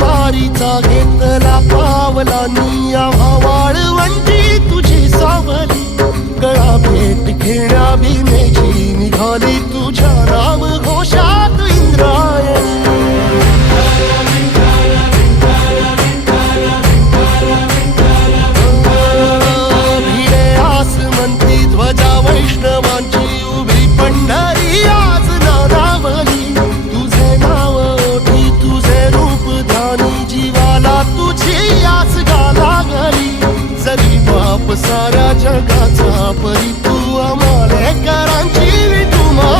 वारीचा घेतला पावलांनी आम्हा वाळवंटी तुझी सावली गळा भेट घेण्या भीमेची निघाली तुझ्या नाम घोषात इंद्रायणी भिडे आसमंती ध्वजा वैष्णवांची उभी पंढरी आज नारावली तुझे नाव ओठी तुझे रूप ध्यानी जीवाला तुझी आस गाला गली जरी बाप साऱ्या जगाचा परी तू आम्हाले करांची विठुमा